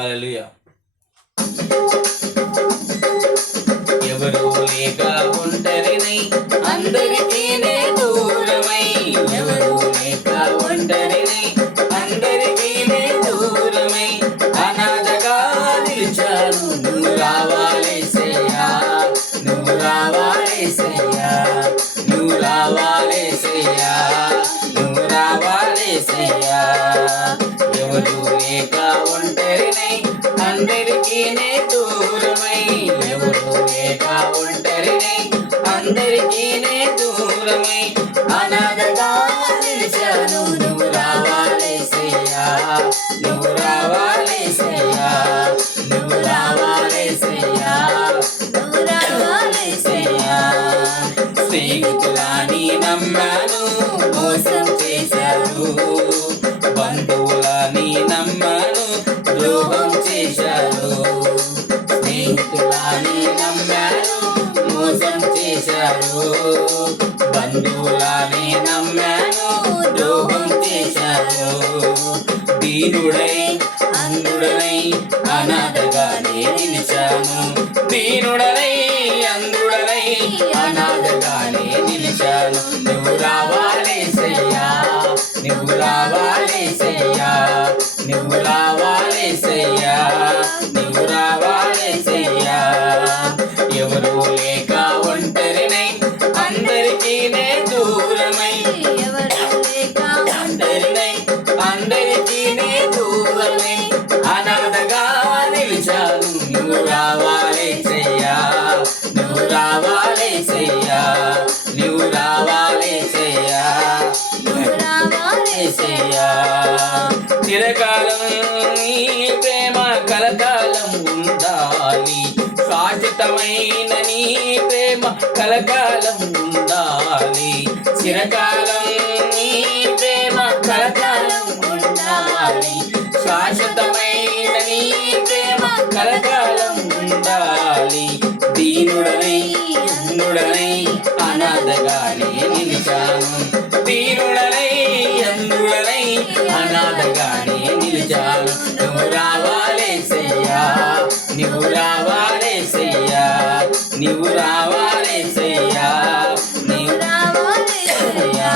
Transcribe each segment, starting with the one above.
హల్లెలూయా. ఎవరు లేక ఒంటరినై అందరికీ నే దూరమై, ఎవరు లేక ఒంటరినై అందరికీ నే దూరమై, అనాథగా నిలిచాను. నువ్వు రావాలేసయ్యా, నువ్వు రావాలేసయ్యా, నువ్వు రావాలేసయ్యా, నువ్వు రావాలేసయ్యా. ఎవరు లేక ఒంటరినై అందరికీ నే దూరమై, ఎవరు లేక ఒంటరినై అందరికీ నే దూరమై, అనాథగా నిలిచాను. నువ్వు రావాలేసయ్యా, నువ్వు రావాలేసయ్యా, నువ్వు రావాలేసయ్యా, నువ్వు రావాలేసయ్యా. స్నేహితులని నమ్మాను, మోసం చేశారు. బంధువులని నమ్మాను, ద్రోహం చేశారు. స్నేహితులని నమ్మాను, మోసం చేశారు. బంధువులని నమ్మాను, ద్రోహం చేశారు. దీనుడై అంధుడనై అనాథగానే నిలిచాను. దీనుడనై అంధుడనై అనాథగానే నిలిచాను. నువ్వు రావాలేసయ్యా, నువ్వు రావాలేసయ్యా, నువ్వు రావాలేసయ్యా, నువ్వు రావాలేసయ్యా. ఎవరు లేక ఒంటరినై అందరికీ నే దూరమై, ఎవరు లేక ఒంటరినై అందరికీ నే దూరమై, అనాథగా నిలిచాను. నువ్వు రావాలేసయ్యా, నువ్వు రావాలేసయ్యా, నువ్వు రావాలేసయ్యా, నువ్వు రావాలేసయ్యా. చిరకాలం నీ ప్రేమ కలకాలం ఉండాలి, శాశ్వతమైన నీ ప్రేమ కలకాలం ఉండాలి. చిరకాలం నీ ప్రేమ కలకాలం ఉండాలి, శాశ్వతమైన నీ ప్రేమ కలకాలం ఉండాలి. దీనుడనై అంధుడనై అనాథగానే నిలిచాను. దీనుడనై అంధుడనై అనాథగానే నిలిచాను. నువ్వు రావాలేసయ్యా, నువ్వు రావాలేసయ్యా, నువ్వు రావాలేసయ్యా, నువ్వు రావాలేసయ్యా.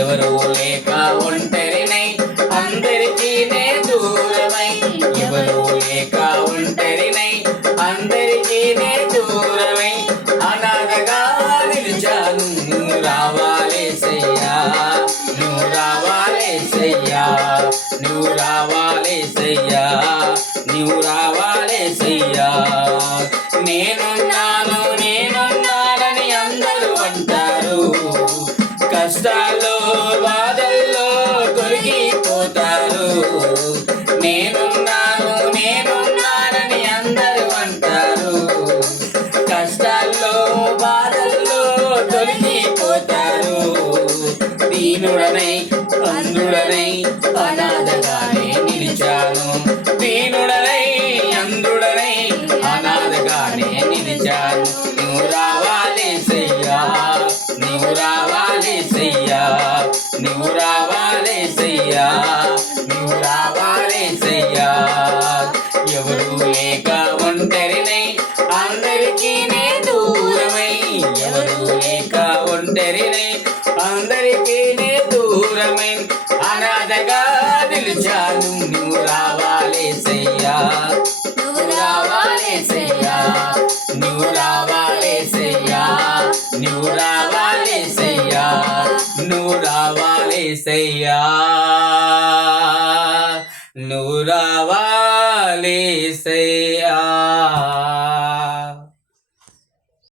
ఎవరు లేక ఒంటరినై అందరికీ నే దూరమై, ఎవరు లేక ఒంటరినై అందరికీ నే దూరమై, అనాథగా నిలిచాను. నువ్వు రావాలేసయ్యా, నువ్వు రావాలేసయ్యా, నువ్వు రావాలేసయ్యా, నువ్వు రావాలేసయ్యా. నేనున్నాను నేనున్నానని అందరూ అంటారు, కష్టాల్లో బాధల్లో తొలగిపోతారు. నేనున్నాను నేనున్నానని అందరూ అంటారు, కష్టాల్లో బాధల్లో తొలగిపోతారు. దీనుడనై అంధుడనై అనాథగానే నిలిచాను. దీనుడనై అంధుడనై అనాథగానే నిలిచాను. నువ్వు రావాలేసయ్యా, నువ్వు రావాలేసయ్యా, నువ్వు రావాలేసయ్యా, నువ్వు రావాలేసయ్యా. ఎవరు లేక ఒంటరినై అందరికీ నే దూరమై, ఎవరు లేక ఒంటరినై అందరికీ నే దూరమై, అనాథగా నిలిచాను. నువ్వు రావాలేసయ్యా, నువ్వు రావాలేసయ్యా, నువ్వు రావాలేసయ్యా, నువ్వు రావాలేసయ్యా, నువ్వు రావాలేసయ్యా, నువ్వు రావాలేసయ్యా.